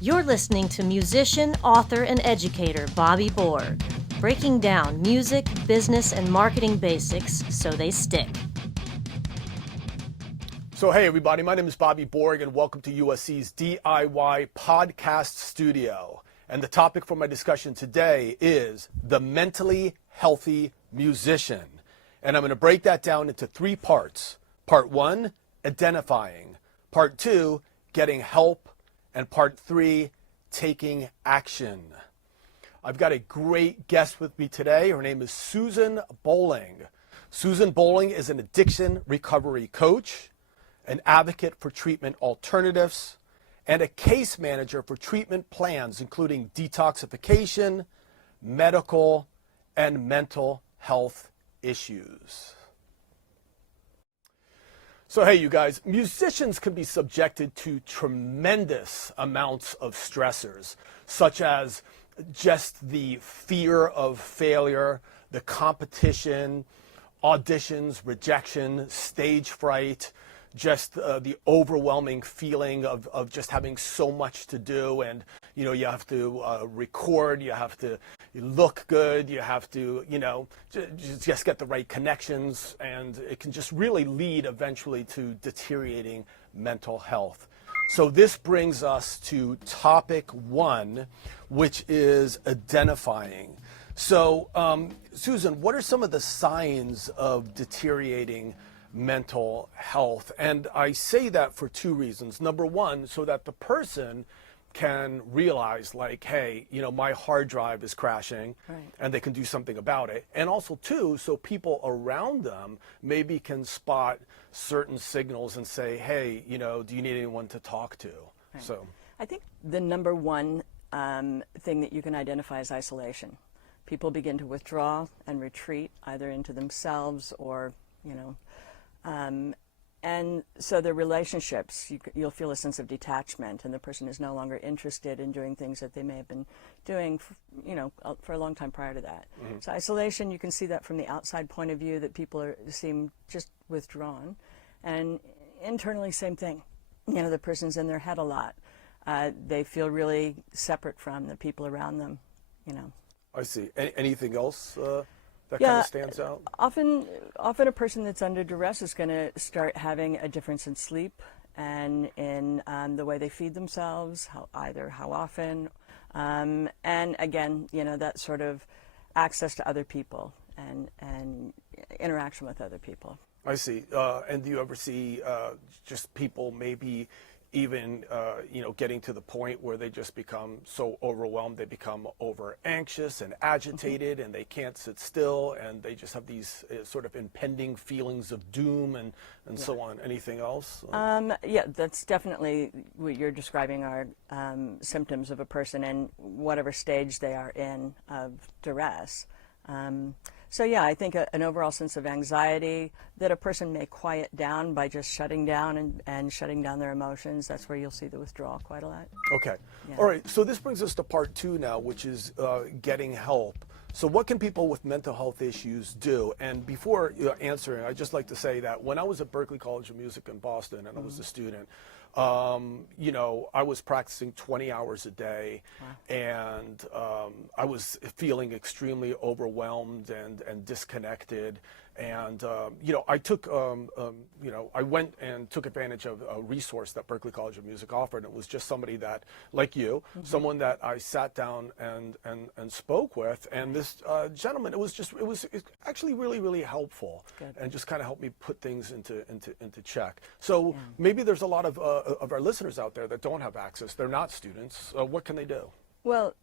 You're listening to musician, author, and educator Bobby Borg, breaking down music, business, and marketing basics so they stick. So hey everybody, my name is Bobby Borg and welcome to USC's DIY podcast studio. And the topic for my discussion today is the mentally healthy musician. And I'm going to break that down into three parts. Part one, identifying. Part two, getting help. And part three, taking action. I've got a great guest with me today. Her name is Susan Bowling. Susan Bowling is an addiction recovery coach, an advocate for treatment alternatives, and a case manager for treatment plans, including detoxification, medical, and mental health issues. So hey, you guys, musicians can be subjected to tremendous amounts of stressors, such as just the fear of failure, the competition, auditions, rejection, stage fright, just the overwhelming feeling of just having so much to do. And, you know, you have to record, you have to look good, you have to, you know, just get the right connections. And it can just really lead eventually to deteriorating mental health. So this brings us to topic one, which is identifying. So, Susan, what are some of the signs of deteriorating mental health? And I say that for two reasons. Number one, so that the person can realize, like, hey, you know, my hard drive is crashing, right, and they can do something about it. And also, too, so people around them maybe can spot certain signals and say, hey, you know, do you need anyone to talk to? Right. So I think the number one thing that you can identify is isolation. People begin to withdraw and retreat either into themselves or, you know, and so the relationships, you'll feel a sense of detachment, and the person is no longer interested in doing things that they may have been doing, you know, for a long time prior to that. Mm-hmm. So isolation, you can see that from the outside point of view, that people seem just withdrawn, and internally, same thing. You know, the person's in their head a lot. They feel really separate from the people around them. You know. I see. Anything else? That kind of stands out? Often a person that's under duress is going to start having a difference in sleep and in the way they feed themselves, how often, and again, you know, that sort of access to other people and interaction with other people. I see. And do you ever see just people maybe even, you know, getting to the point where they just become so overwhelmed, they become over anxious and agitated, mm-hmm, and they can't sit still, and they just have these sort of impending feelings of doom and yeah, so on. Anything else? Yeah, that's definitely what you're describing are symptoms of a person in whatever stage they are in of duress. So yeah, I think an overall sense of anxiety that a person may quiet down by just shutting down and shutting down their emotions. That's where you'll see the withdrawal quite a lot. Okay. Yeah. All right. So this brings us to part two now, which is getting help. So what can people with mental health issues do? And before answering, I'd just like to say that when I was at Berklee College of Music in Boston and I was a student, you know, I was practicing 20 hours a day. Wow. And I was feeling extremely overwhelmed and disconnected. And, you know, I took, you know, I went and took advantage of a resource that Berklee College of Music offered. It was just somebody that, like you, mm-hmm, someone that I sat down and spoke with. And this gentleman, it was actually really, really helpful. Good. And just kind of helped me put things into check. So yeah, maybe there's a lot of our listeners out there that don't have access. They're not students. What can they do? Well,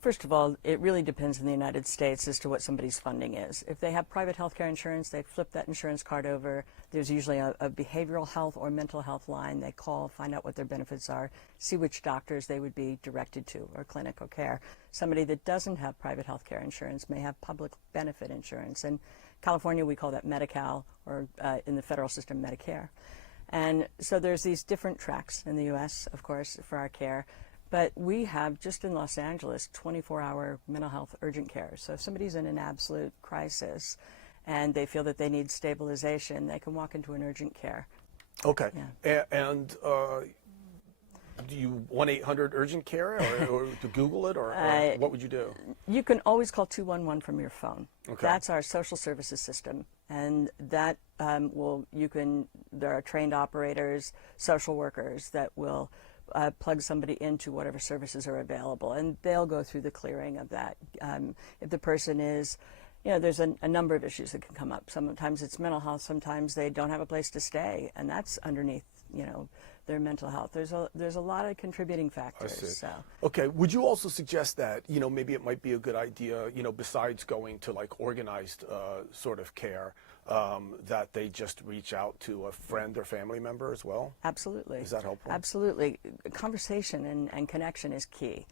first of all, it really depends in the United States as to what somebody's funding is. If they have private health care insurance, they flip that insurance card over. There's usually a behavioral health or mental health line. They call, find out what their benefits are, see which doctors they would be directed to or clinical care. Somebody that doesn't have private health care insurance may have public benefit insurance. In California, we call that Medi-Cal, or in the federal system, Medicare. And so there's these different tracks in the U.S., of course, for our care. But we have, just in Los Angeles, 24-hour mental health urgent care. So if somebody's in an absolute crisis and they feel that they need stabilization, they can walk into an urgent care. Okay. Yeah. And do you 1-800-urgent care or to Google it, or what would you do? You can always call 211 from your phone. Okay. That's our social services system, and that there are trained operators, social workers that will plug somebody into whatever services are available, and they'll go through the clearing of that. If the person is, there's a number of issues that can come up. Sometimes it's mental health, sometimes they don't have a place to stay, and that's underneath, their mental health. There's a lot of contributing factors. I see. So. Okay. Would you also suggest that, maybe it might be a good idea, besides going to like organized sort of care, that they just reach out to a friend or family member as well? Absolutely. Is that helpful? Absolutely. Conversation and connection is key.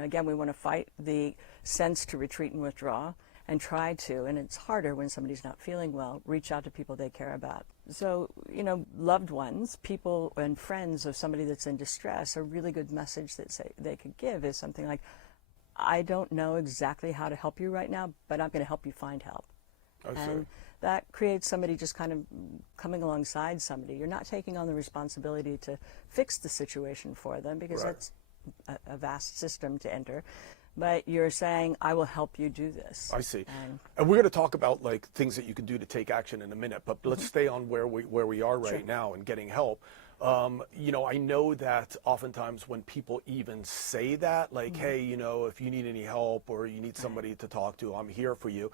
Again, we want to fight the sense to retreat and withdraw, and try to, and it's harder when somebody's not feeling well, reach out to people they care about. So, loved ones, people and friends of somebody that's in distress, a really good message that they could give is something like, I don't know exactly how to help you right now, but I'm going to help you find help. And that creates somebody just kind of coming alongside somebody. You're not taking on the responsibility to fix the situation for them, because that's a vast system to enter. But you're saying, I will help you do this. I see. And we're going to talk about like things that you can do to take action in a minute, but let's stay on where we are right now and getting help. I know that oftentimes when people even say that, like, hey, if you need any help or you need somebody to talk to, I'm here for you.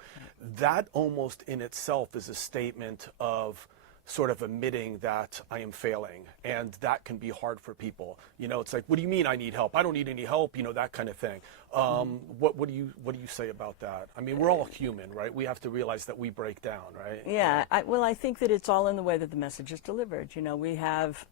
That almost in itself is a statement of sort of admitting that I am failing, and that can be hard for people. It's like, what do you mean I need help? I don't need any help, that kind of thing. What do you say about that? I mean, we're all human, right? We have to realize that we break down, right? Yeah, I think that it's all in the way that the message is delivered. We have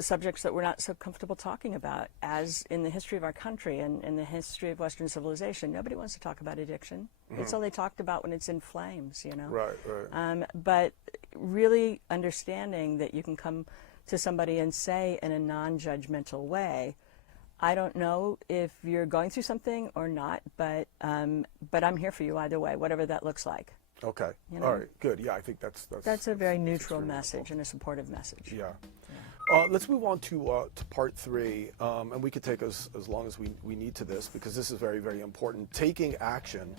subjects that we're not so comfortable talking about, as in the history of our country and in the history of Western civilization. Nobody wants to talk about addiction. It's only talked about when it's in flames, Right. But really understanding that you can come to somebody and say in a non-judgmental way, I don't know if you're going through something or not, but I'm here for you either way, whatever that looks like. Okay. All right. Good. Yeah, I think that's a very neutral message and a supportive message. Yeah. Let's move on to part 3, and we could take as long as we need to this, because this is very, very important. Taking action.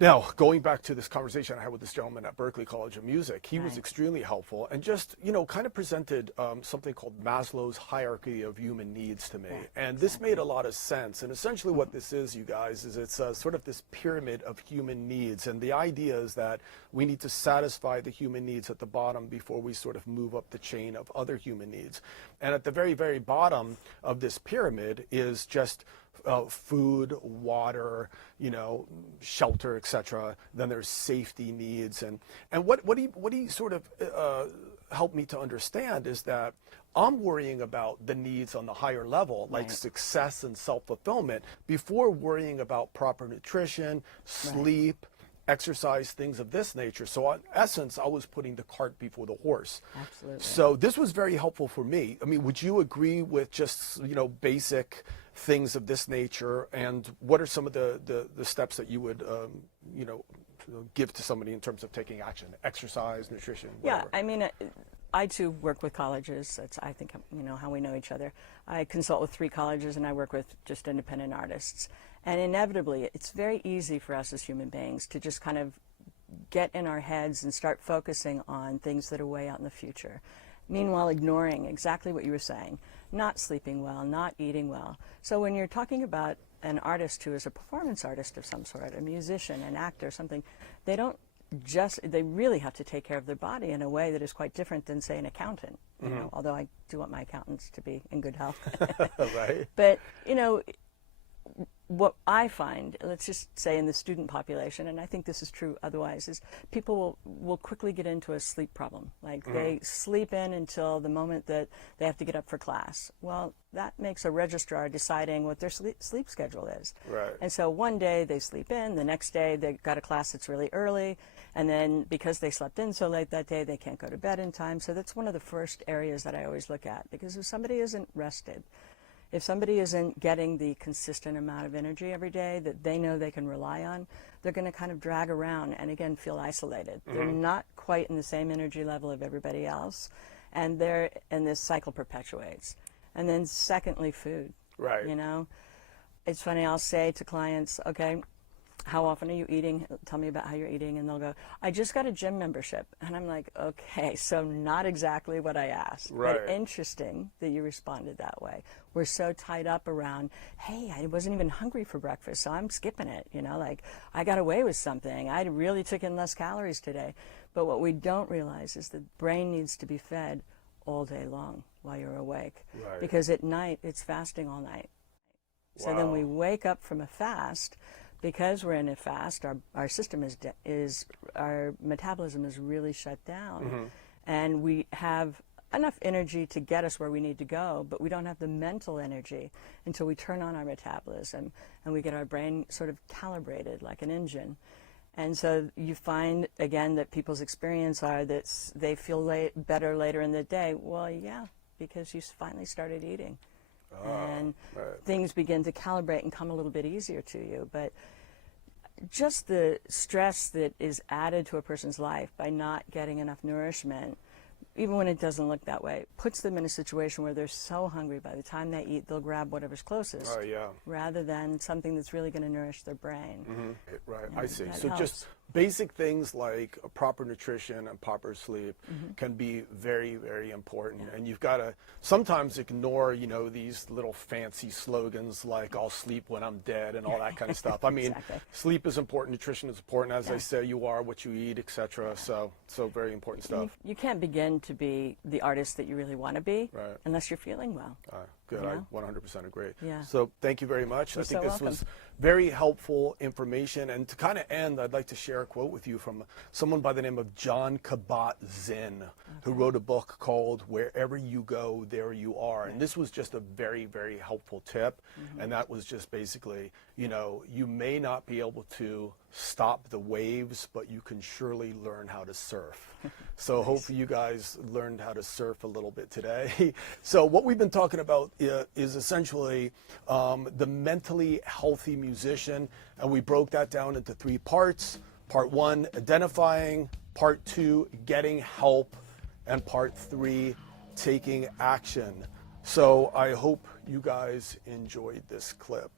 Now, going back to this conversation I had with this gentleman at Berklee College of Music, he was extremely helpful and just, kind of presented something called Maslow's hierarchy of human needs to me. And this made a lot of sense. And essentially what this is, you guys, is it's sort of this pyramid of human needs. And the idea is that we need to satisfy the human needs at the bottom before we sort of move up the chain of other human needs. And at the very, very bottom of this pyramid is just food, water, shelter, etc. Then there's safety needs, and what he sort of helped me to understand is that I'm worrying about the needs on the higher level, like success and self-fulfillment, before worrying about proper nutrition, sleep, exercise, things of this nature. So in essence, I was putting the cart before the horse. Absolutely. So this was very helpful for me. I mean, would you agree with just, basic things of this nature? And what are some of the steps that you would, give to somebody in terms of taking action? Exercise, nutrition, whatever. Yeah, I mean, I too work with colleges. That's, I think, how we know each other. I consult with 3 colleges, and I work with just independent artists. And inevitably, it's very easy for us as human beings to just kind of get in our heads and start focusing on things that are way out in the future. Meanwhile, ignoring exactly what you were saying, not sleeping well, not eating well. So when you're talking about an artist who is a performance artist of some sort, a musician, an actor, something, they really have to take care of their body in a way that is quite different than, say, an accountant. Although I do want my accountants to be in good health. Right. But, what I find, let's just say in the student population, and I think this is true otherwise, is people will quickly get into a sleep problem. Like they sleep in until the moment that they have to get up for class. Well, that makes a registrar deciding what their sleep schedule is. Right. And so one day they sleep in, the next day they've got a class that's really early, and then because they slept in so late that day, they can't go to bed in time. So that's one of the first areas that I always look at, because if somebody isn't rested, if somebody isn't getting the consistent amount of energy every day that they know they can rely on, they're going to kind of drag around and, again, feel isolated. They're not quite in the same energy level of everybody else, and this cycle perpetuates. And then secondly, food. Right. You know, it's funny, I'll say to clients, okay, how often are you eating? Tell me about how you're eating. And they'll go, I just got a gym membership. And I'm like, okay, so not exactly what I asked. Right. But interesting that you responded that way. We're so tied up around, hey, I wasn't even hungry for breakfast, so I'm skipping it. You know, like, I got away with something. I really took in less calories today. But what we don't realize is the brain needs to be fed all day long while you're awake. Right. Because at night, it's fasting all night. So then we wake up from a fast. Because we're in a fast, our system our metabolism is really shut down, and we have enough energy to get us where we need to go, but we don't have the mental energy until we turn on our metabolism and we get our brain sort of calibrated like an engine. And so you find, again, that people's experience are that they feel better later in the day. Well, yeah, because you finally started eating. And things begin to calibrate and come a little bit easier to you. But just the stress that is added to a person's life by not getting enough nourishment, even when it doesn't look that way, puts them in a situation where they're so hungry by the time they eat, they'll grab whatever's closest, rather than something that's really going to nourish their brain. Right, And I see. So helps. just basic things like proper nutrition and proper sleep can be very, very important. And you've got to sometimes ignore, you know, these little fancy slogans like I'll sleep when I'm dead and all that kind of stuff. I mean, sleep is important, nutrition is important. As I say, you are what you eat, etc. So very important stuff. You can't begin to be the artist that you really want to be unless you're feeling well. Good, You I know? 100% agree. Yeah. So thank you very much. You're I think so this welcome. was very helpful information. And to kind of end, I'd like to share a quote with you from someone by the name of John Kabat-Zinn, who wrote a book called Wherever You Go, There You Are. And this was just a very, very helpful tip. And that was just basically, you know, you may not be able to stop the waves, but you can surely learn how to surf. So hopefully you guys learned how to surf a little bit today. So what we've been talking about is essentially the mentally healthy musician, and we broke that down into 3 parts. Part 1, identifying. Part 2, getting help. And part 3, taking action. So I hope you guys enjoyed this clip.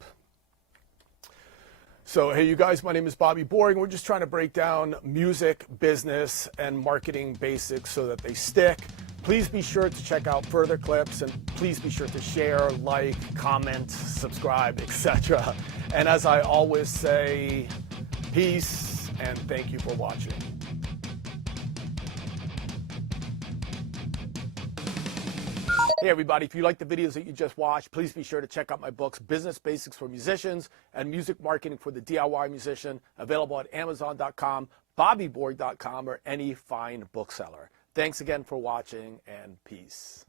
So, hey, you guys, my name is Bobby Borg. We're just trying to break down music, business, and marketing basics so that they stick. Please be sure to check out further clips, and please be sure to share, like, comment, subscribe, etc. And as I always say, peace, and thank you for watching. Hey everybody, if you like the videos that you just watched, please be sure to check out my books, Business Basics for Musicians and Music Marketing for the DIY Musician, available at Amazon.com, BobbyBorg.com, or any fine bookseller. Thanks again for watching, and peace.